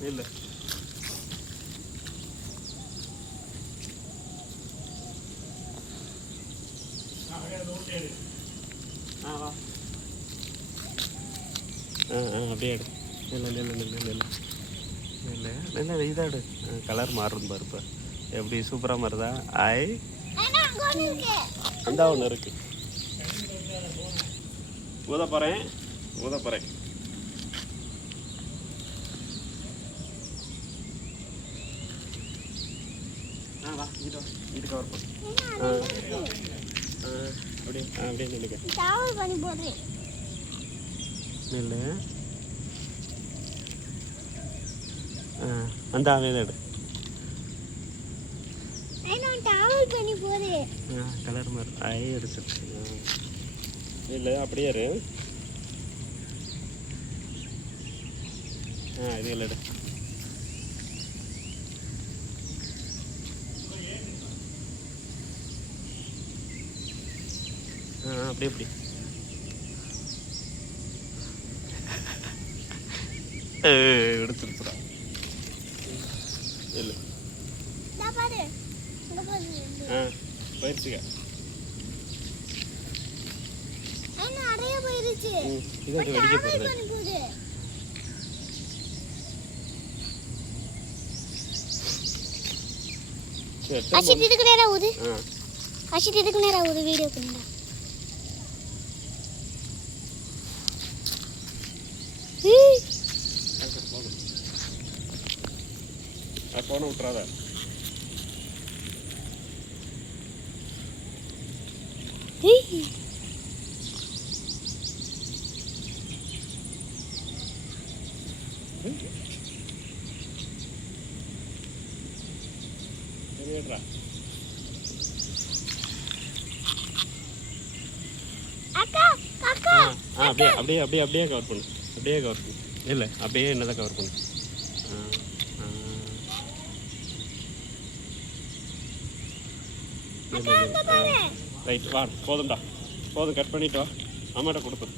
இல்லை வா அப்படியே எடு இல்லை இல்லை இல்லை இல்லை இல்லை இல்லை இல்லை இதாக எடு கலர் மாறும் பாரு இப்போ எப்படி சூப்பராக மாறுதா ஐ அந்த ஒன்று இருக்கு ஊத போகிறேன் வா இது கவர் பண்ணு அப்படியே அப்படியே நினைக்க இல்லை அந்த அவன் எடு கலர் மாதிரி ஐ அடிச்சிருக்கு இல்லை அப்படியே இரு இது இல்லை எடு அப்படி எப்படி எடுத்துருக்குறா இல்லை போயிடுச்சுங்க இதை வெடிக்க போகுது அஷித் இதுக்கு நேரா ஊது அஷித் இதுக்கு நேரா ஊது வீடியோ பண்ணா போன விட்டுறாத அப்படியே அப்படியே அப்படியே அப்படியே கவர் பண்ணு இல்லை அப்படியே என்னதான் கவர் பண்ணு ரைட் வா போதும்டா போதும் கட் பண்ணிட்டு வா அம்மாட்ட கொடுத்துரு